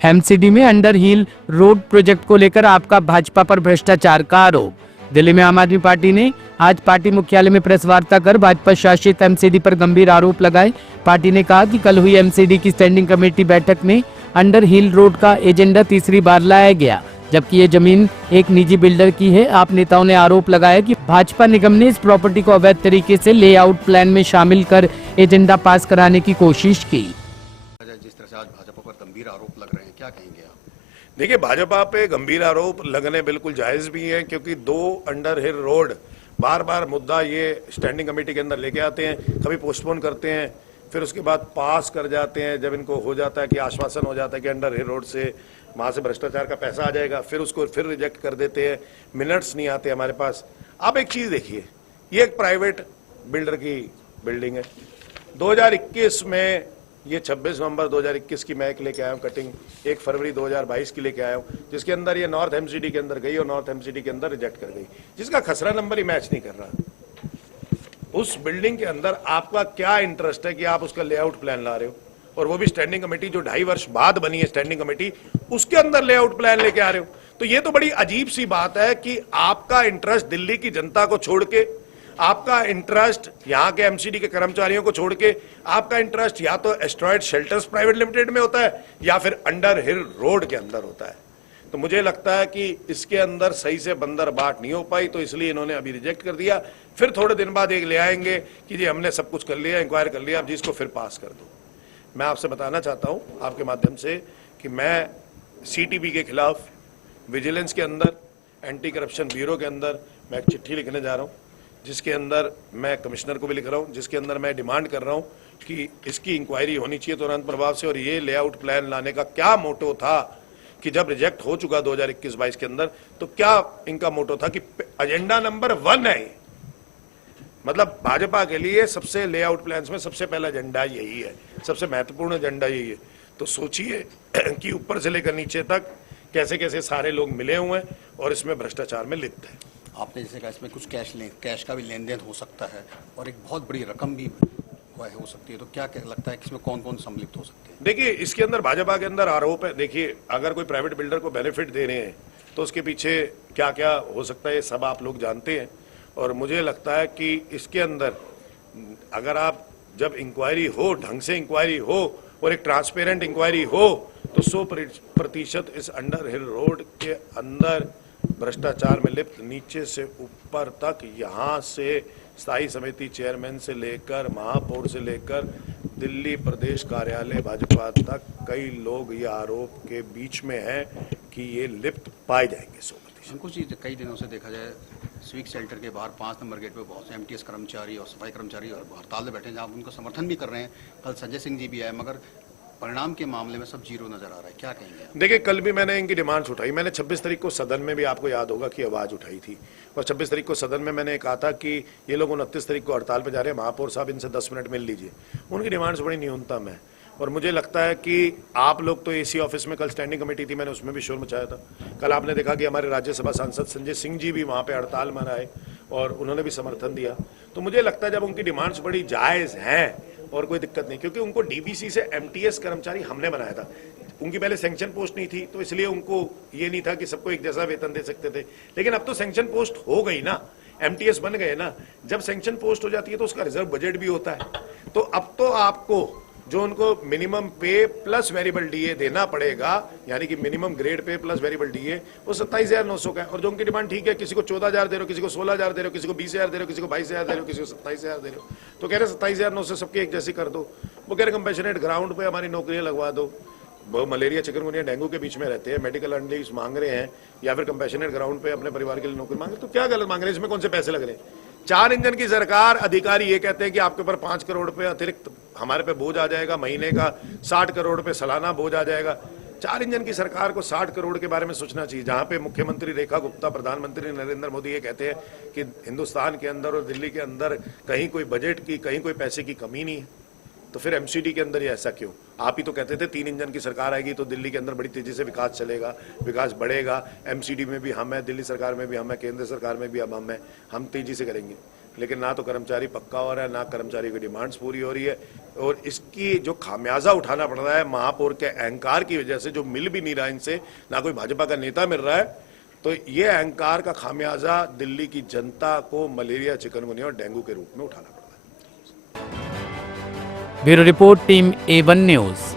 MCD में under हिल road project को लेकर आपका भाजपा पर भ्रष्टाचार का आरोप। दिल्ली में आम आदमी पार्टी ने आज पार्टी मुख्यालय में प्रेस वार्ता कर भाजपा शासित एमसीडी पर गंभीर आरोप लगाए। पार्टी ने कहा कि कल हुई एमसीडी की स्टैंडिंग कमेटी बैठक में अंडर हिल रोड का एजेंडा तीसरी बार लाया गया, जबकि ये जमीन एक निजी बिल्डर की है। आप नेताओं ने आरोप लगाया कि भाजपा निगम ने इस प्रॉपर्टी को अवैध तरीके से लेआउट प्लान में शामिल कर एजेंडा पास कराने की कोशिश की। जिस तरह से आज भाजपा पर गंभीर आरोप लग रहे हैं, क्या कहेंगे आप? देखिए, भाजपा पे गंभीर आरोप लगने बिल्कुल जायज भी है, क्योंकि 2 अंडर हिल रोड बार बार मुद्दा ये स्टैंडिंग कमेटी के अंदर लेके आते हैं, कभी पोस्टपोन करते हैं, फिर उसके बाद पास कर जाते हैं। जब इनको हो जाता है कि आश्वासन हो जाता है कि अंडर हिल रोड से वहाँ से भ्रष्टाचार का पैसा आ जाएगा, फिर उसको फिर रिजेक्ट कर देते हैं। मिनट्स नहीं आते हमारे पास। आप एक चीज़ देखिए, ये एक प्राइवेट बिल्डर की बिल्डिंग है। 2021 में ये 26 नवंबर 2021 की मैं एक लेके आया हूँ कटिंग, 1 फरवरी 2022 की लेके आया हूँ, जिसके अंदर ये नॉर्थ एमसीडी के अंदर गई और नॉर्थ एमसीडी के अंदर रिजेक्ट कर गई, जिसका खसरा नंबर ही मैच नहीं कर रहा। उस बिल्डिंग के अंदर आपका क्या इंटरेस्ट है कि आप उसका लेआउट प्लान ला रहे हो, और वो भी स्टैंडिंग कमेटी जो 2.5 वर्ष बाद बनी है स्टैंडिंग कमेटी, उसके अंदर लेआउट प्लान लेके आ रहे हो। तो ये तो बड़ी अजीब सी बात है कि आपका इंटरेस्ट दिल्ली की जनता को छोड़ के, आपका इंटरेस्ट यहाँ के एमसीडी के कर्मचारियों को छोड़ के, आपका इंटरेस्ट या तो एस्ट्रॉयड शेल्टर्स प्राइवेट लिमिटेड में होता है या फिर अंडर हिल रोड के अंदर होता है। तो मुझे लगता है कि इसके अंदर सही से बंदर बाट नहीं हो पाई, तो इसलिए इन्होंने अभी रिजेक्ट कर दिया। फिर थोड़े दिन बाद एक ले आएंगे कि जी हमने सब कुछ कर लिया, इंक्वायर कर लिया, अब जिसको फिर पास कर दो। मैं आपसे बताना चाहता हूं आपके माध्यम से कि मैं सीटीबी के खिलाफ विजिलेंस के अंदर, एंटी करप्शन ब्यूरो के अंदर मैं एक चिट्ठी लिखने जा रहा हूं, जिसके अंदर मैं कमिश्नर को भी लिख रहा हूं, जिसके अंदर मैं डिमांड कर रहा हूं कि इसकी इंक्वायरी होनी चाहिए तुरंत प्रभाव से। और ये लेआउट प्लान लाने का क्या मोटो था कि जब रिजेक्ट हो चुका 2021-22 के अंदर, तो क्या इनका मोटो था कि एजेंडा नंबर 1 है, मतलब भाजपा के लिए सबसे लेआउट प्लान्स में सबसे पहला एजेंडा यही है, सबसे महत्वपूर्ण एजेंडा यही है। तो सोचिए कि ऊपर से लेकर नीचे तक कैसे कैसे सारे लोग मिले हुए हैं और इसमें भ्रष्टाचार में लिप्त है। आपने जैसे कहा इसमें कुछ कैश का भी लेन देन हो सकता है और एक बहुत बड़ी रकम भी हो सकती है, तो क्या लगता है कि इसमें कौन कौन सम्मिलित हो सकते हैं? देखिए, इसके अंदर भाजपा के अंदर आरोप है। देखिए, अगर कोई प्राइवेट बिल्डर को बेनिफिट दे रहे हैं तो उसके पीछे क्या क्या हो सकता है, ये सब आप लोग जानते हैं। और मुझे लगता है कि इसके अंदर अगर आप जब इंक्वायरी हो, ढंग से इंक्वायरी हो और एक ट्रांसपेरेंट इंक्वायरी हो, तो 100% इस अंडर हिल रोड के अंदर भ्रष्टाचार में लिप्त नीचे से ऊपर तक, यहाँ से स्थायी समिति चेयरमैन से लेकर महापौर से लेकर दिल्ली प्रदेश कार्यालय भाजपा तक कई लोग ये आरोप के बीच में हैं कि ये लिप्त पाए जाएंगे 100%। अंकुश जी, कई दिनों से देखा जाए स्विक शेल्टर के बाहर 5 नंबर गेट पे बहुत से एमटीएस कर्मचारी और सफाई कर्मचारी और हड़ताल में बैठे हैं, जहाँ उनको समर्थन भी कर रहे हैं। कल संजय सिंह जी भी आए, मगर परिणाम के मामले में सब जीरो नजर आ रहा है, क्या कहेंगे? देखिए, कल भी मैंने इनकी डिमांड्स उठाई। मैंने 26 तारीख को सदन में भी, आपको याद होगा, कि आवाज उठाई थी, और 26 तारीख को सदन में मैंने कहा था कि ये लोग 29 तारीख को हड़ताल पे जा रहे हैं, महापौर साहब इनसे 10 मिनट मिल लीजिए। उनकी डिमांड्स बड़ी न्यूनतम है, और मुझे लगता है कि आप लोग तो एसी ऑफिस में, कल स्टैंडिंग कमेटी थी, मैंने उसमें भी शोर मचाया था। कल आपने देखा कि हमारे राज्यसभा सांसद संजय सिंह जी भी वहाँ पे हड़ताल में आए और उन्होंने भी समर्थन दिया। तो मुझे लगता है जब उनकी डिमांड्स बड़ी जायज़ हैं और कोई दिक्कत नहीं, क्योंकि उनको डीबीसी से एमटीएस कर्मचारी हमने बनाया था। उनकी पहले सैंक्शन पोस्ट नहीं थी, तो इसलिए उनको ये नहीं था कि सबको एक जैसा वेतन दे सकते थे। लेकिन अब तो सैंक्शन पोस्ट हो गई ना, एमटीएस बन गए ना। जब सैंक्शन पोस्ट हो जाती है तो उसका रिजर्व बजट भी होता है। तो अब तो आपको जो उनको मिनिमम पे प्लस वेरिएबल डीए देना पड़ेगा, यानी कि minimum grade pay plus variable DA, वो 27,900 का है। और जो उनकी डिमांड ठीक है, किसी को 14,000 दे रहे हो, किसी को 16,000 दे रहे हो, किसी को 20,000 दे रहे हो, किसी को 22,000 दे रहे हो, किसी को 27,000 दे रहे हो, तो कह रहे 27,900 सबकी एक जैसी कर दो। वो कह रहे कंपैशनेट ग्राउंड पे हमारी नौकरियां लगवा दो। वो मलेरिया, चिकनगुनिया, डेंगू के बीच में रहते हैं, मेडिकल अनलीव्स मांग रहे हैं, या फिर कंपैशनेट ग्राउंड पे अपने परिवार के लिए नौकरी मांग रहे हैं। तो क्या गलत मांग रहे हैं? इसमें कौन से पैसे लग रहे हैं? 4 इंजन की सरकार, अधिकारी ये कहते हैं कि आपके ऊपर 5 करोड़ रुपए अतिरिक्त हमारे पे बोझ आ जाएगा, महीने का 60 करोड़ रुपए सालाना बोझ आ जाएगा। 4 इंजन की सरकार को 60 करोड़ के बारे में सोचना चाहिए, जहां पे मुख्यमंत्री रेखा गुप्ता, प्रधानमंत्री नरेंद्र मोदी ये कहते हैं कि हिंदुस्तान के अंदर और दिल्ली के अंदर कहीं कोई बजट की, कहीं कोई पैसे की कमी नहीं है। तो फिर एमसीडी के अंदर ये ऐसा क्यों? आप ही तो कहते थे 3 इंजन की सरकार आएगी तो दिल्ली के अंदर बड़ी तेजी से विकास चलेगा, विकास बढ़ेगा। एमसीडी में भी हम है, दिल्ली सरकार में भी हम है, केंद्र सरकार में भी हम है, हम तेजी से करेंगे। लेकिन ना तो कर्मचारी पक्का हो रहा है, ना कर्मचारी की डिमांड्स पूरी हो रही है, और इसकी जो खामियाजा उठाना पड़ रहा है महापौर के अहंकार की वजह से, जो मिल भी नहीं रहा इनसे, ना कोई भाजपा का नेता मिल रहा है, तो ये अहंकार का खामियाजा दिल्ली की जनता को मलेरिया, चिकनगुनिया और डेंगू के रूप में उठाना पड़ रहा है। Bureau report, team A1 news.